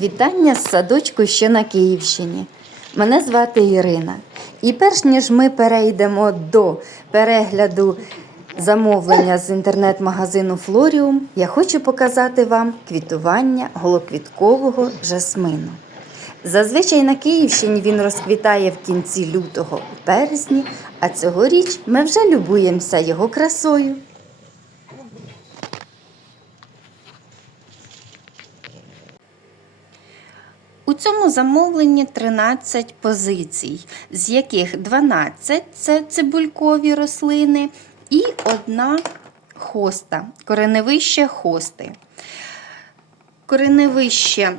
Вітання з садочку, що на Київщині. Мене звати Ірина. І перш ніж ми перейдемо до перегляду замовлення з інтернет-магазину Флоріум, я хочу показати вам квітування голоквіткового жасмину. Зазвичай на Київщині він розквітає в кінці лютого у березні, а цьогоріч ми вже любуємося його красою. У цьому замовленні 13 позицій, з яких 12 це цибулькові рослини і одна хоста, кореневище хости. Кореневище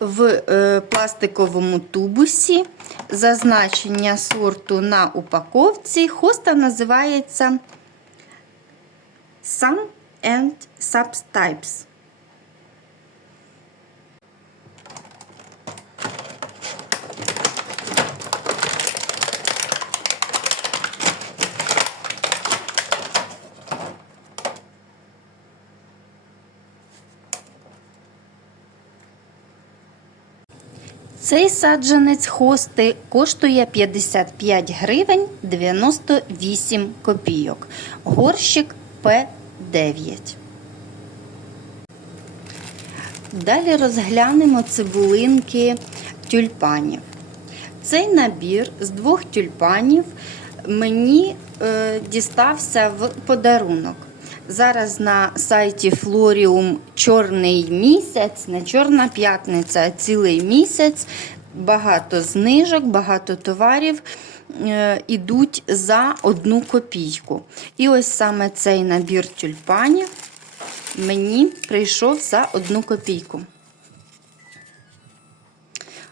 в е, пластиковому тубусі, зазначення сорту на упаковці. Хоста називається Sun and Subtypes. Цей саджанець хости коштує 55 гривень 98 копійок. Горщик П9. Далі розглянемо цибулинки тюльпанів. Цей набір з двох тюльпанів мені е, дістався в подарунок. Зараз на сайті Флоріум чорний місяць, не чорна п'ятниця, а цілий місяць. Багато знижок, багато товарів е, ідуть за одну копійку. І ось саме цей набір тюльпанів мені прийшов за одну копійку.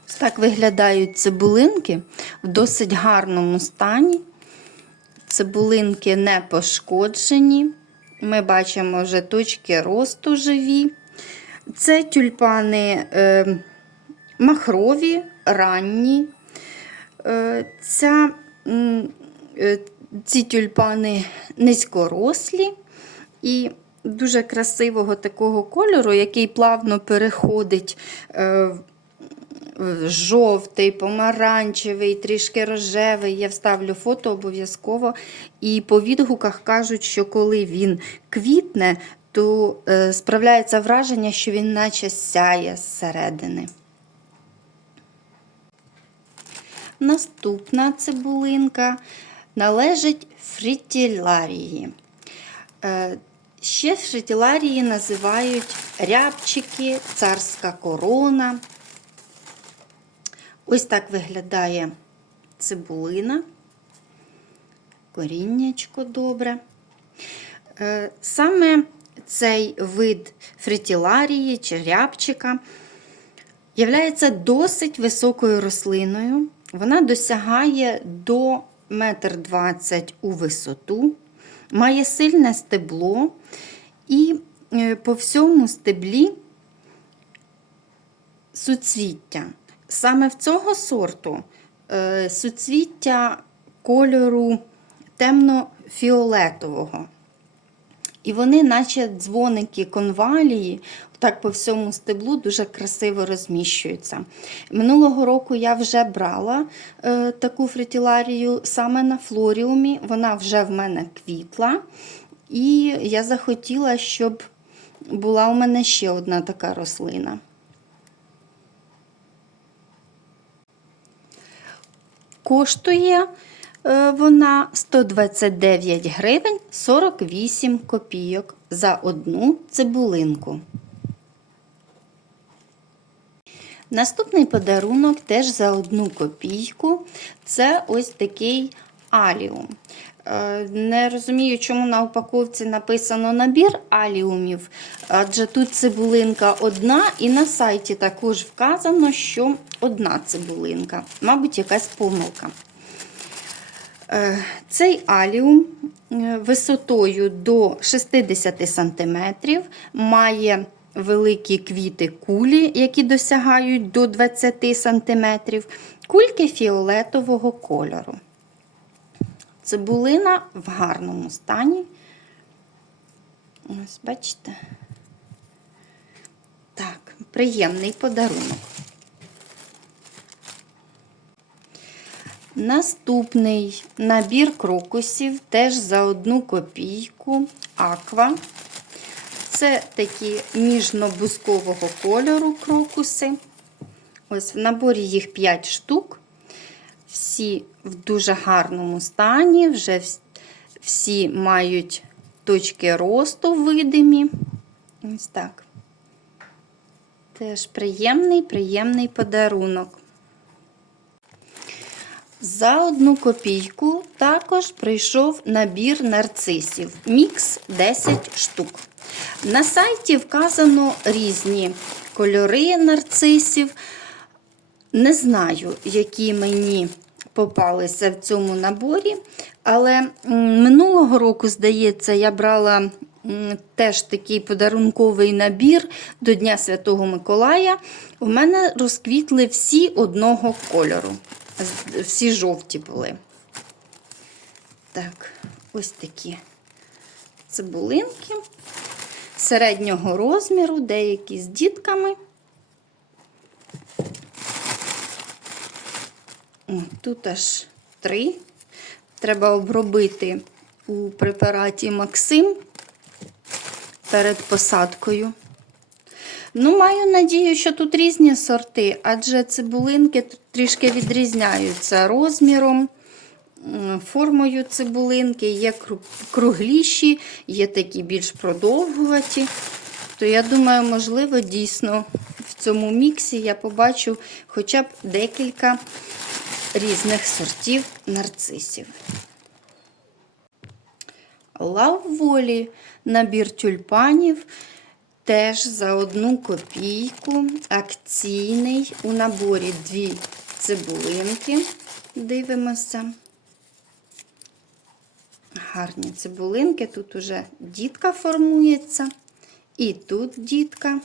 Ось так виглядають цибулинки в досить гарному стані. Цибулинки не пошкоджені. Ми бачимо вже точки росту живі. Це тюльпани е, махрові, ранні. Е, ця, е, ці тюльпани низькорослі і дуже красивого такого кольору, який плавно переходить е, жовтий, помаранчевий, трішки рожевий. Я вставлю фото обов'язково. І по відгуках кажуть, що коли він квітне, то е, справляється враження, що він наче сяє зсередини. Наступна цибулинка належить фрітіларії. Е, Ще фрітіларії називають рябчики, царська корона. Ось так виглядає цибулина, коріннячко добре. Е, Саме цей вид фритіларії чи рябчика являється досить високою рослиною. Вона досягає до 1,20 м у висоту, має сильне стебло, і е, по всьому стеблі суцвіття. Саме в цього сорту е, суцвіття кольору темно-фіолетового. І вони, наче дзвоники конвалії, так по всьому стеблу дуже красиво розміщуються. Минулого року я вже брала е, таку фритіларію саме на флоріумі. Вона вже в мене квітла. І я захотіла, щоб була у мене ще одна така рослина. Коштує е, вона 129 гривень 48 копійок за одну цибулинку. Наступний подарунок теж за одну копійку. Це ось такий аліум. Е, Не розумію, чому на упаковці написано набір аліумів, адже тут цибулинка одна, і на сайті також вказано, що одна цибулинка. Мабуть, якась помилка. Е, Цей аліум е, висотою до 60 см має великі квіти кулі, які досягають до 20 см, кульки фіолетового кольору. Цибулина в гарному стані. Ось, бачите? Так. приємний подарунок. Наступний набір крокусів теж за одну копійку аква. Це такі ніжно-бускового кольору крокуси. Ось в наборі їх 5 штук. Всі в дуже гарному стані, вже всі мають точки росту видимі. Ось так. Теж приємний, приємний подарунок. За одну копійку також прийшов набір нарцисів. Мікс 10 штук. На сайті вказано різні кольори нарцисів. Не знаю, які мені попалися в цьому наборі, але минулого року, здається, я брала теж такий подарунковий набір до Дня Святого Миколая. У мене розквітли всі одного кольору. Всі жовті були. Так, ось такі цибулинки середнього розміру, деякі з дітками. Тут аж три. Треба обробити у препараті Максим перед посадкою. Ну, маю надію, що тут різні сорти, адже цибулинки трішки відрізняються розміром, формою цибулинки, є кругліші, є такі більш продовгуваті. То я думаю, можливо, дійсно в цьому міксі я побачу хоча б декілька різних сортів нарцисів. Лавволі набір тюльпанів теж за одну копійку. Акційний. У наборі дві цибулинки. Дивимося. Гарні цибулинки. Тут уже дітка формується. І тут дітка.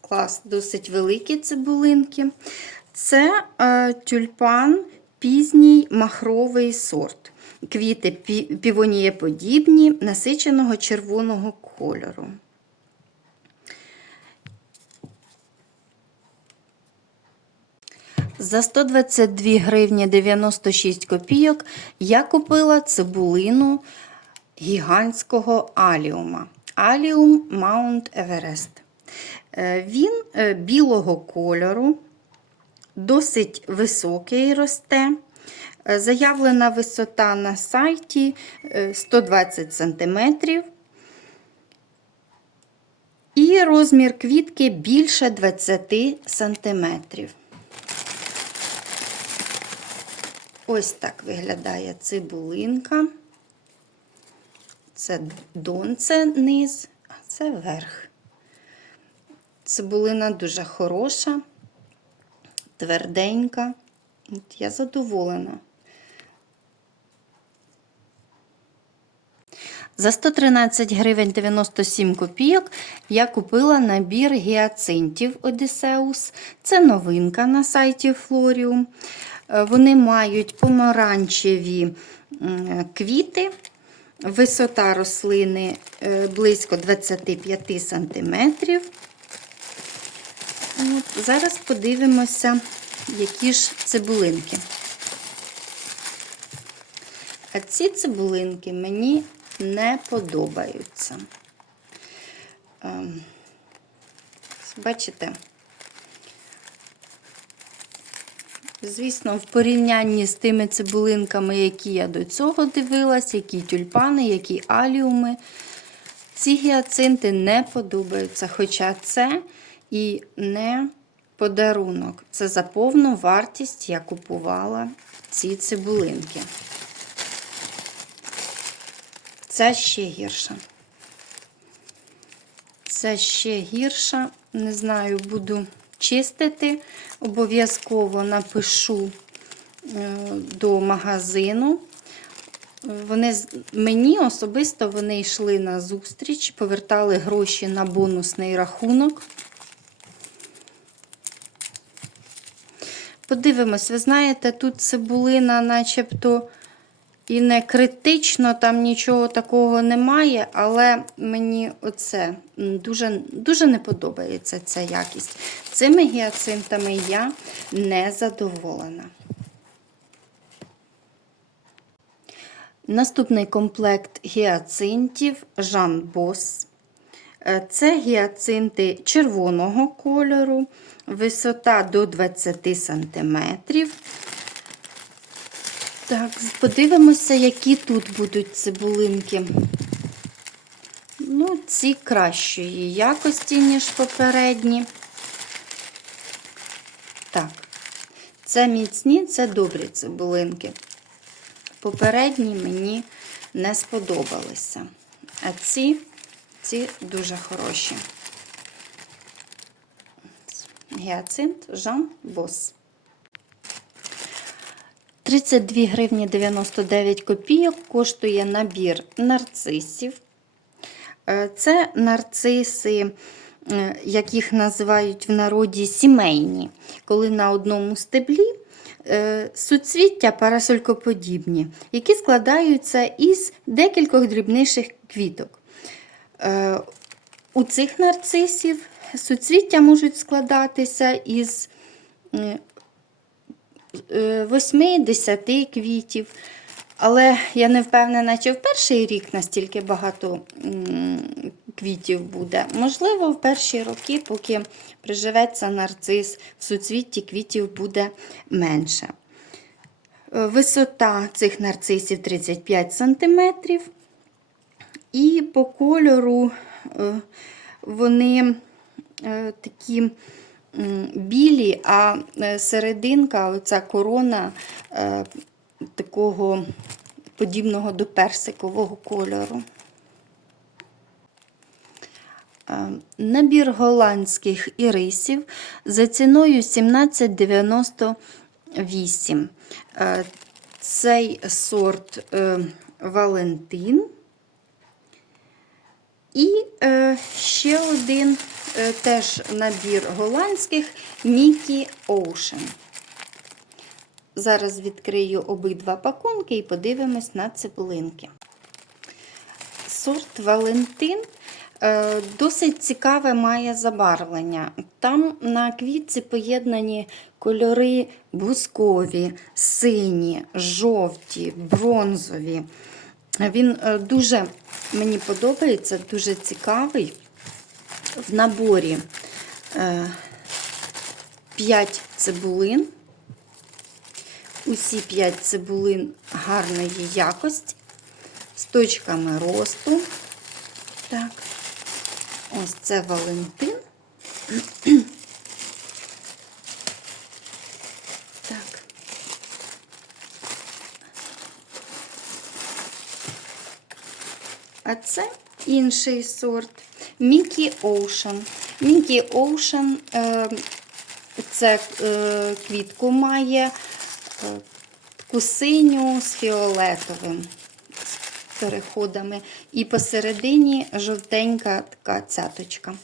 Клас, досить великі цибулинки. Це е, тюльпан пізній махровий сорт. Квіти пі- півонієподібні, насиченого червоного кольору. За 122 гривні 96 копійок я купила цибулину гігантського аліума. Аліум Маунт Еверест. Е, Він е, білого кольору, досить високий росте. Е, Заявлена висота на сайті е, 120 см. І розмір квітки більше 20 см. Ось так виглядає цибулинка. Це донце низ, а це верх. Цибулина дуже хороша, тверденька. От я задоволена. За 113 гривень 97 копійок я купила набір гіацинтів Одіссеус. Це новинка на сайті Флоріум. Е, Вони мають помаранчеві квіти. Висота рослини е, близько 25 см. От, Зараз подивимося, які ж цибулинки. А ці цибулинки мені не подобаються. Ем, Бачите? Звісно, в порівнянні з тими цибулинками, які я до цього дивилась, які тюльпани, які аліуми, ці гіацинти не подобаються. Хоча це і не подарунок. Це за повну вартість я купувала ці цибулинки. Це ще гірше. Це ще гірше. Не знаю, буду чистити. Обов'язково напишу е, до магазину. Вони мені особисто вони йшли на зустріч, повертали гроші на бонусний рахунок. Подивимось, ви знаєте, тут цибулина начебто І не критично, там нічого такого немає, але мені оце дуже, дуже не подобається ця якість. Цими гіацинтами я не задоволена. Наступний комплект гіацинтів Жан Бос. Е, Це гіацинти червоного кольору, висота до 20 см. Так, подивимося, які тут будуть цибулинки. Ну, ці кращої якості, ніж попередні. Так, це міцні, це добрі цибулинки. Попередні мені не сподобалися. А ці, ці дуже хороші. Гіацинт Жан Бос. 32 гривні 99 копійок коштує набір нарцисів. Е, Це нарциси, як їх називають в народі, сімейні, коли на одному стеблі е, суцвіття парасолькоподібні, які складаються із декількох дрібніших квіток. Е, У цих нарцисів суцвіття можуть складатися із 8-10 квітів. Але я не впевнена, чи в перший рік настільки багато квітів буде. Можливо, в перші роки, поки приживеться нарцис, в суцвітті квітів буде менше. Е, Висота цих нарцисів 35 см. І по кольору е, вони е, такі білі, а е, серединка, оця корона е, такого подібного до персикового кольору. Е, Набір голландських ірисів за ціною 17,98. Е, Цей сорт е, Валентин. І е, ще один е, теж набір голландських Mickey Ocean. Зараз відкрию обидва пакунки і подивимось на цибулинки. Сорт Валентин е, досить цікаве має забарвлення. Там на квітці поєднані кольори бускові, сині, жовті, бронзові. Він е, дуже мені подобається, дуже цікавий. В наборі 5 цибулин. Усі 5 цибулин гарної якості, з точками росту. Так, ось це Валентин. Так. А це інший сорт Ocean. Mickey Ocean е, це е, квітку має е, таку синю з фіолетовим з переходами. І посередині жовтенька така цяточка.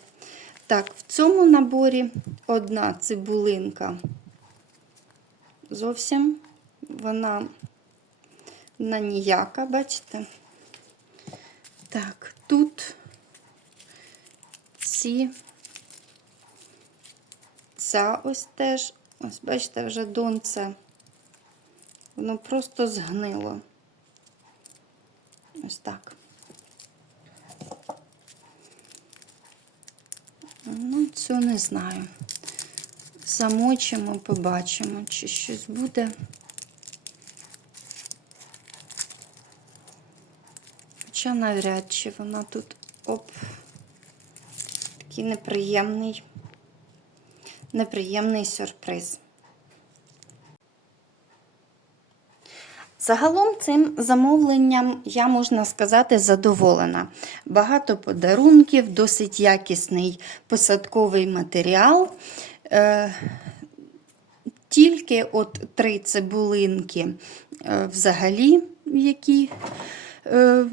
Так, в цьому наборі одна цибулинка. Зовсім вона на ніяка, бачите? Так, тут ці, ця ось теж, ось бачите, вже донце, воно просто згнило. Ось так. Ну, цю не знаю. Замочимо, побачимо, чи щось буде. Хоча навряд чи вона тут оп, такий неприємний, неприємний сюрприз. Загалом цим замовленням я, можна сказати, задоволена. Багато подарунків, досить якісний посадковий матеріал. Е, тільки от три цибулинки е, взагалі, які е,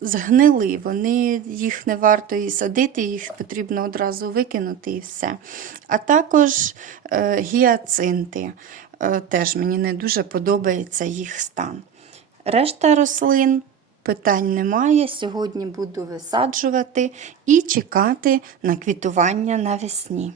згнили, вони, їх не варто і садити, їх потрібно одразу викинути і все. А також е, гіацинти. Е, Теж мені не дуже подобається їх стан. Решта рослин питань немає. Сьогодні буду висаджувати і чекати на квітування навесні.